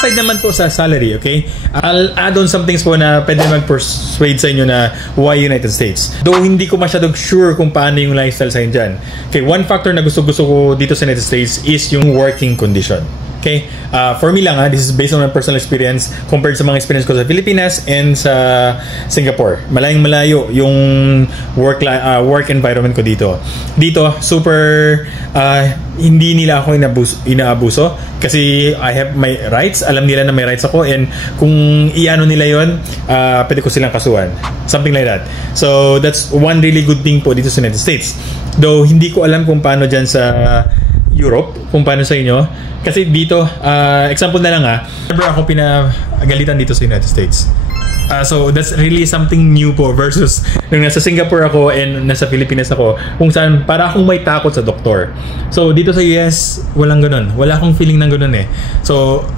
aside naman po sa salary, okay? I'll add on some things po na pwede mag-persuade sa inyo na why United States. Though hindi ko masyadong sure kung paano yung lifestyle sa inyo dyan. Okay, one factor na gusto ko dito sa United States is yung working condition. Okay? For me lang this is based on my personal experience compared sa mga experience ko sa Pilipinas and sa Singapore. Malayong malayo yung work environment ko dito. Dito, super hindi nila ako inaabuso kasi I have my rights. Alam nila na may rights ako and kung iano nila yon, pwede ko silang kasuhan. Something like that. So, that's one really good thing po dito sa United States. Though, hindi ko alam kung paano dyan sa Europe, kung paano sa inyo. Kasi dito, example na lang never ako pinagalitan dito sa United States. So that's really something new po versus nung nasa Singapore ako and nasa Pilipinas ako, kung saan para akong may takot sa doktor. So dito sa US, walang ganun. Wala akong feeling ng ganun So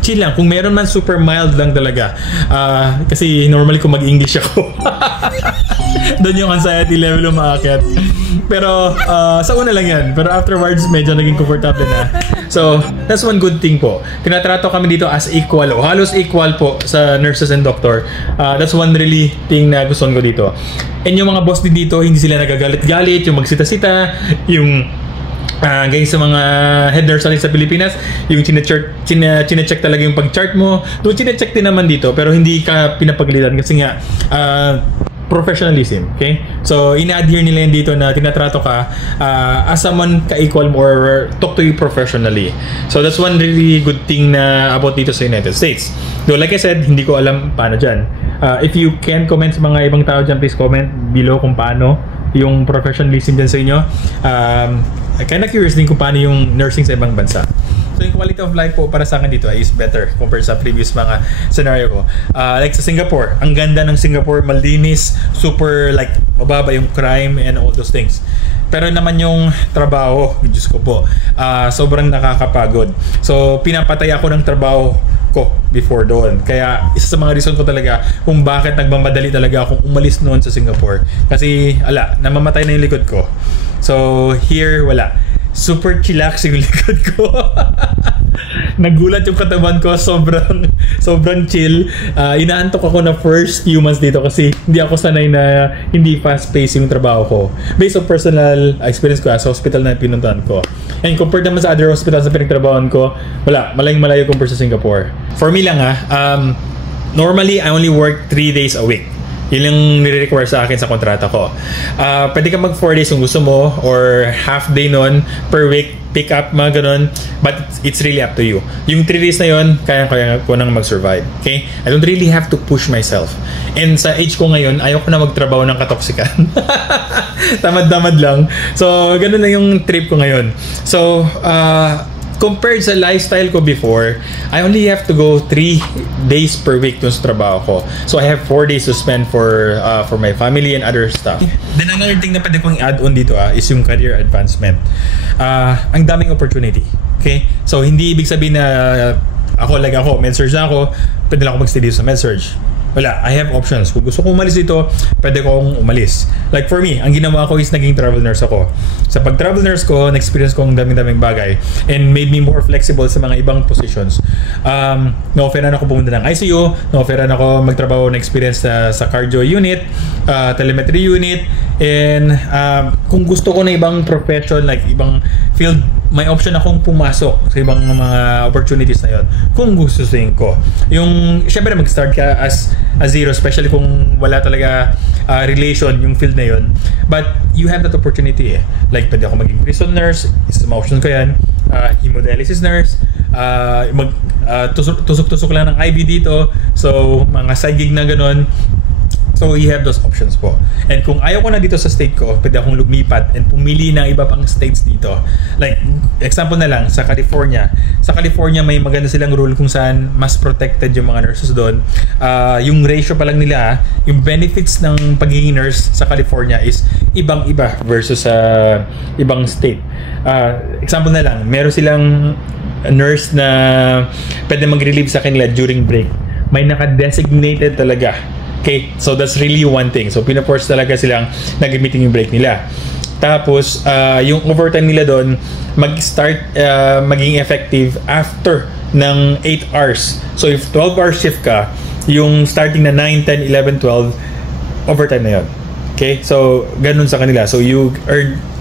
chill lang. Kung meron man, super mild lang talaga. Kasi normally kung mag-English ako, doon yung anxiety level umaakyat. Pero sa una lang yan. Pero afterwards, medyo naging comfortable na. So, that's one good thing po. Tinatrato kami dito as equal o halos equal po sa nurses and doctor. That's one really thing na gusto ko dito. And yung mga boss din dito, hindi sila nagagalit-galit, yung magsita-sita, yung ganyan sa mga head nurse sa Pilipinas, yung chine-check talaga yung pag-chart mo. Doon chine-check din naman dito, pero hindi ka pinapagalitan kasi nga professionalism, okay? So, ina-adhere nila yun dito na tinatrato ka as someone ka-equal mo or talk to you professionally. So, that's one really good thing na about dito sa United States. Though, like I said, hindi ko alam paano dyan. If you can comment sa mga ibang tao dyan, please comment below kung paano yung professionalism dyan sa inyo. Kind of curious din kung paano yung nursing sa ibang bansa. So yung quality of life po para sa akin dito is better compared sa previous mga scenario ko. Like sa Singapore, ang ganda ng Singapore, malinis, super like mababa yung crime and all those things. Pero naman yung trabaho, Diyos ko po, sobrang nakakapagod. So pinapatay ako ng trabaho ko before doon. Kaya isa sa mga reason ko talaga kung bakit nagmamadali talaga akong umalis noon sa Singapore. Kasi namamatay na yung likod ko. So here, wala. Super chillax yung likod ko. Nagulat yung katawan ko, sobrang chill. Inaantok ako na first few months dito kasi hindi ako sanay na hindi fast-paced yung trabaho ko. Based on personal experience ko sa hospital na pinuntahan ko. And compared naman sa other hospitals na pinagtrabahoan ko, malayong malayo compared sa Singapore. For me lang normally I only work 3 days a week. Yun yung nire-require sa akin sa kontrata ko. Pwede ka mag 4 days kung gusto mo or half day nun per week, pick up, mga ganun. But it's really up to you. Yung 3 days na yun, kaya ko nang mag-survive. Okay? I don't really have to push myself. And sa age ko ngayon, ayaw ko na magtrabaho ng katoksikan. Tamad-damad lang. So, ganun na yung trip ko ngayon. So, compared sa lifestyle ko before, I only have to go 3 days per week dun sa trabaho ko. So I have 4 days to spend for my family and other stuff. Then another thing na pwede kong add on dito is yung career advancement. Ang daming opportunity. Okay? So hindi ibig sabihin na ako, med-surg na ako, pwede lang ako mag-stay dito sa med-surg. Wala, I have options. Kung gusto kong umalis dito, pwede kong umalis. Like for me, ang ginawa ko is naging travel nurse ako. Sa pag-travel nurse ko, na-experience ko ang daming bagay and made me more flexible sa mga ibang positions. Na-offeran ako pumunta ng ICU, na-offeran ako magtrabaho na experience sa cardio unit, telemetry unit, and kung gusto ko na ibang profession, like ibang field, may option akong pumasok sa ibang mga opportunities na yun kung gustusin ko. Yung syempre mag-start ka as zero, especially kung wala talaga relation yung field na yun, but you have that opportunity like pwede ako maging prison nurse, isa sa mga option ko yan, hemodialysis nurse, tusok-tusok lang ng IV dito, so mga side gig na ganun. So, you have those options po. And kung ayaw ko na dito sa state ko, pwede akong lumipat and pumili ng iba pang states dito. Like, example na lang, sa California. Sa California, may maganda silang rule kung saan mas protected yung mga nurses doon. Yung ratio pa lang nila, yung benefits ng pagiging nurse sa California is ibang-iba versus sa ibang state. Example na lang, meron silang nurse na pwede mag-relieve sa kanila during break. May naka-designated talaga. Okay, so that's really one thing. So pinaforce talaga silang nag-meeting yung break nila. Tapos yung overtime nila doon mag-start maging effective after ng 8 hours. So if 12-hour shift ka, yung starting na 9, 10, 11, 12, overtime na yun. Okay? So, ganun sa kanila. So, you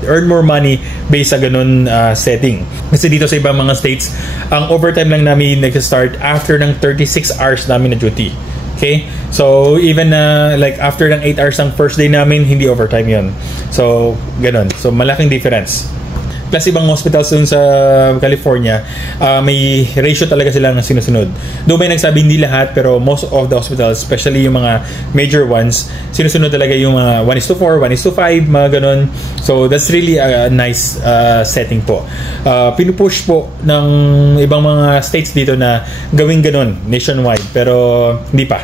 earn more money based sa ganun setting. Kasi dito sa ibang mga states, ang overtime lang namin nag-start after ng 36 hours namin na duty. Okay? So, even like after ng 8 hours ang first day namin, hindi overtime yun. So, ganun. So, malaking difference. Plus ibang hospitals dun sa California, may ratio talaga sila na sinusunod. Though may nagsabi hindi lahat, pero most of the hospitals, especially yung mga major ones, sinusunod talaga yung mga 1:4, 1:5, mga ganun. So that's really a nice setting po. Pinupush po ng ibang mga states dito na gawing ganun nationwide, pero hindi pa.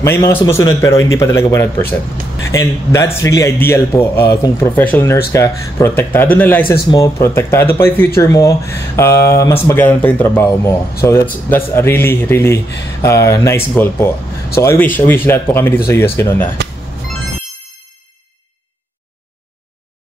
May mga sumusunod pero hindi pa talaga 100%. And that's really ideal po kung professional nurse ka, protektado na license mo, protektado pa yung future mo, mas magalang pa yung trabaho mo. So that's a really nice goal po. So I wish lahat po kami dito sa US ganun na.